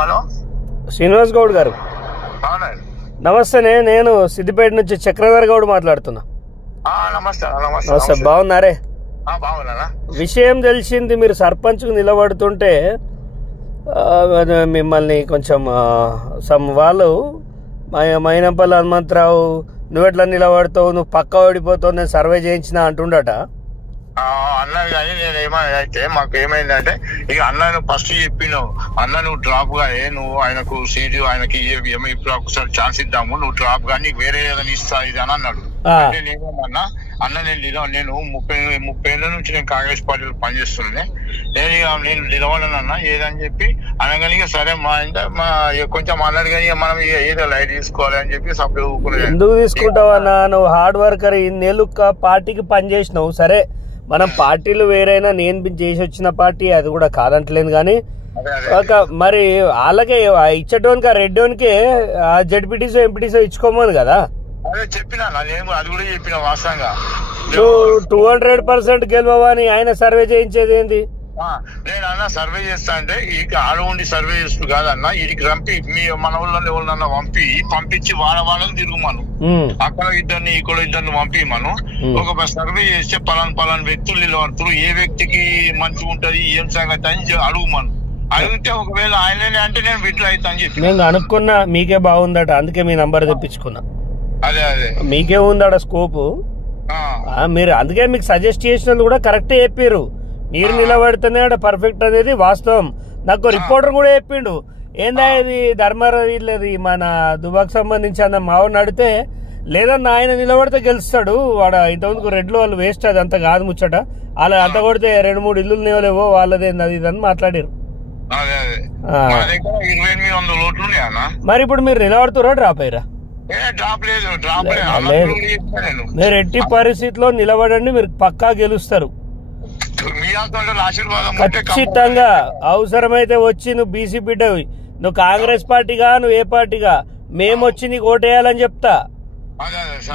Hello Srinivas Goud గారు, నమస్తే. నేను సిద్దిపేట నుంచి చక్రధర్ గౌడ్ మాట్లాడుతున్నా. నమస్తే, బాగున్నారే? విషయం తెలిసింది, మీరు సర్పంచ్ నిలబడుతుంటే మిమ్మల్ని కొంచెం వాళ్ళు మైనంపల్లి హనుమంతరావు నువ్వెట్లా నిలబడతావు, నువ్వు పక్క ఓడిపోతావు, నేను సర్వే చేయించిన అంటుండట. అన్నది కానీ నేను ఏమైనా అయితే మాకు ఏమైందంటే, ఇక అన్న ఫస్ట్ చెప్పినావు, అన్న నువ్వు డ్రాప్ గా నువ్వు ఆయనకు సీటు ఆయనకి ఇప్పుడు ఒకసారి ఛాన్స్ ఇద్దాము, నువ్వు డ్రాప్ గా నీకు వేరే ఏదైనా ఇస్తా ఇది అని అన్నాడు. అంటే నేనేమన్నా అన్న నేను 30 ఏళ్ళ నుంచి నేను కాంగ్రెస్ పార్టీలో పనిచేస్తున్నాను, నేను నిలవడనన్నా ఏదని చెప్పి అనగానే సరే మా కొంచెం అన్నాడు కానీ మనం ఏదో లైట్ తీసుకోవాలి అని చెప్పి సభ్యులు ఊరుకునే. ఎందుకు తీసుకుంటావన్నా, నువ్వు హార్డ్ వర్కర్, ఇన్నేళ్ళు పార్టీకి పనిచేసినావు. సరే మనం పార్టీలు వేరైనా, నేను చేసి వచ్చిన పార్టీ అది కూడా కాదంటలేదు, కానీ ఒక మరి వాళ్ళకే ఇచ్చేటోనికి రెడ్డోనికి జడ్పీటీసో ఎంపీటీసో ఇచ్చుకోమని కదా. అదే చెప్పినా నేను, అది కూడా చెప్పిన వాస్తవంగా. 200% గెలవని ఆయన సర్వే చేయించేది ఏంది? నేను అన్న సర్వే చేస్తా అంటే ఇక ఆడవుండి సర్వే చేస్తూ కాదన్న, వీడికి రంపి మన ఊళ్ళో ఎవరినన్నా పంపించి వాళ్ళని తిరుగుమను, అక్కడ ఇద్దరిని ఇక్కడ ఇద్దరిని పంపిమను. ఒక సర్వే చేస్తే పలాన్ వ్యక్తులు నిలబడుతున్నారు, ఏ వ్యక్తికి మంచిగా ఉంటది ఏం సంగతి అని అడుగుమను. అడిగితే ఒకవేళ ఆయననే అంటే నేను విడ్లు అవుతా అని చెప్పి నేను అనుకున్నా. మీకే బాగుందట, అందుకే మీ నంబర్ తెప్పించుకున్నా. అదే మీకే ఉందట స్కోప్. మీరు అందుకే మీకు సజెస్ట్ చేసినది కూడా కరెక్టే చెప్పారు. మీరు నిలబడితేనే పర్ఫెక్ట్ అనేది వాస్తవం. నాకు రిపోర్టర్ కూడా చెప్పిండు, ఏందా ఇది ధర్మారెడ్డి మన దుబాకు సంబంధించి అన్న మావాడిని అడితే, లేదన్నా ఆయన నిలబడితే గెలుస్తాడు, వాడు ఇంతకుముందుకు రెడ్లు వాళ్ళు వేస్ట్, అది అంత కాదు ముచ్చట, అలా అంత కొడితే 2-3 ఇల్లులు నేవలేవో వాళ్ళదేంది అది ఇదని మాట్లాడారు. మరి ఇప్పుడు మీరు నిలబడుతురా డ్రాప్ అయ్యారా? మీరు ఎట్టి పరిస్థితిలో నిలబడండి, మీరు పక్కా గెలుస్తారు ఖచ్చితంగా. అవసరమైతే వచ్చి నువ్వు బీసీ బిడ్డవి, నువ్వు కాంగ్రెస్ పార్టీగా నువ్వు ఏ పార్టీగా, మేము వచ్చి నీకు ఓటేయాలని చెప్తా.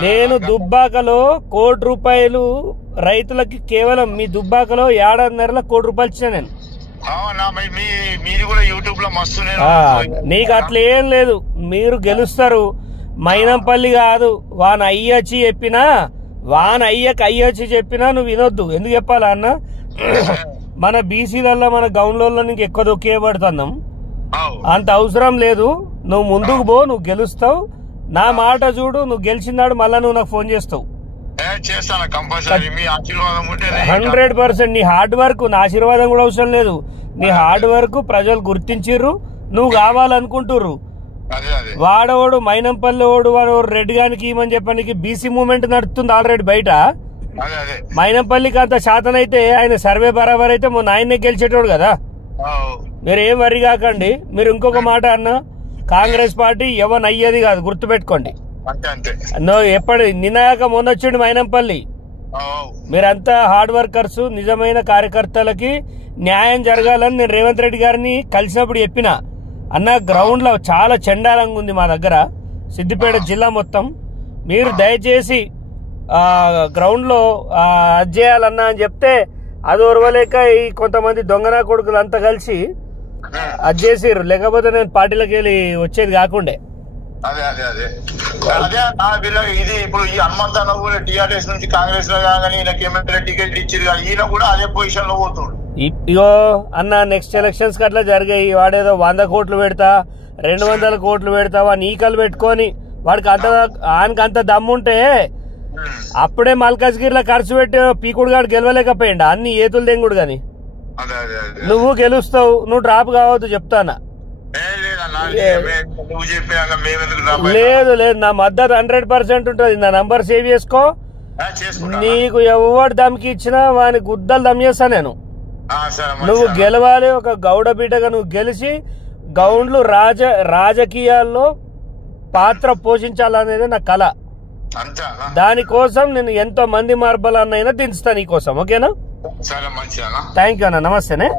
నేను దుబ్బాకలో ₹1 కోటి రైతులకి కేవలం మీ దుబ్బాకలో 7.5 కోటి రూపాయలు ఇచ్చిన నేను. నీకు అట్లా ఏం లేదు, మీరు గెలుస్తారు. మైనంపల్లి కాదు, వాన్ అయ్యొచ్చి చెప్పినా, వాన్ అయ్యొచ్చి చెప్పినా నువ్వు వినొద్దు. ఎందుకు చెప్పాలా అన్న, మన బీసీలలో మన గౌన్లలో నీకు ఎక్కువ దొక్కేయబడుతున్నాం, అంత అవసరం లేదు. నువ్వు ముందుకు పో, నువ్వు గెలుస్తావు. నా మాట చూడు, నువ్వు గెలిచినాడు మళ్ళా నువ్వు నాకు ఫోన్ చేస్తావు. 100% నీ హార్డ్ వర్క్, నా ఆశీర్వాదం కూడా అవసరం లేదు. నీ హార్డ్ వర్క్ ప్రజలు గుర్తించిర్రు, నువ్వు కావాలనుకుంటుర్రు. వాడవాడు మైనంపల్లి వాడు రెడ్డి గానికి ఇమని చెప్పడానికి బీసీ మూవ్మెంట్ నడుస్తుంది ఆల్రెడీ బయట. మైనంపల్లికి అంత శాతం అయితే ఆయన సర్వే బరాబర్ అయితే మొన్న ఆయన్నే గెలిచేటోడు కదా. మీరు ఏం వరి కాకండి. మీరు ఇంకొక మాట అన్న, కాంగ్రెస్ పార్టీ ఎవరు అయ్యేది కాదు, గుర్తుపెట్టుకోండి. ఎప్పటి నిన్నగాక మొన్న వచ్చిండు మైనంపల్లి. మీరంతా హార్డ్ వర్కర్స్, నిజమైన కార్యకర్తలకి న్యాయం జరగాలని నేను రేవంత్ రెడ్డి గారిని కలిసినప్పుడు చెప్పిన. అన్న గ్రౌండ్ లో చాలా చండాలంగా ఉంది మా దగ్గర సిద్దిపేట జిల్లా మొత్తం, మీరు దయచేసి గ్రౌండ్ లో అది చేయాలన్నా అని చెప్తే అది ఓర్వలేక ఈ కొంతమంది దొంగనా కొడుకులు అంతా కలిసి అది చేసిర్రు, లేకపోతే నేను పార్టీలోకి వెళ్ళి వచ్చేది కాకుండే. ఇది ఇప్పుడు ఈ హనుమంతన్న కూడా టీఆర్ఎస్ నుంచి కాంగ్రెస్ లో కాగానే ఈయనకి ఎమ్మెల్యే టికెట్ ఇచ్చారు, ఈయన కూడా అదే పొజిషన్ లో పోతుండు. ఇగో అన్న, నెక్స్ట్ ఎలక్షన్స్ కి అట్లా జరిగాయి. వాడేదో 100 కోట్లు పెడతా, 200 కోట్లు పెడతా, వాడిని ఈకలు పెట్టుకొని వాడికి ఆయనకి అంత దమ్ముంటే అప్పుడే మల్కాజ్గిరిలో ఖర్చు పెట్టి పీకుడు గాడు గెలవలేకపోయిండా, అన్ని ఏతులు దెంగుడు గాని. నువ్వు గెలుస్తావు, నువ్వు డ్రాప్ కావద్దు చెప్తానా. లేదు నా మద్దతు 100% ఉంటుంది. నా నంబర్ సేవ్ చేసుకో. నీకు ఎవడు దమ్కి ఇచ్చినా వాని గుద్దలు దమ్ చేస్తా నేను. నువ్వు గెలవాలి, ఒక గౌడ బిడ్డగా నువ్వు గెలిచి గౌండ్లు రాజకీయాల్లో పాత్ర పోషించాలనేది నా కళ. దానికోసం నేను ఎంతో మంది మార్బలన్నైనా దించుతా నీకోసం. ఓకేనా? థ్యాంక్ యూ అన్న. నమస్తేనే.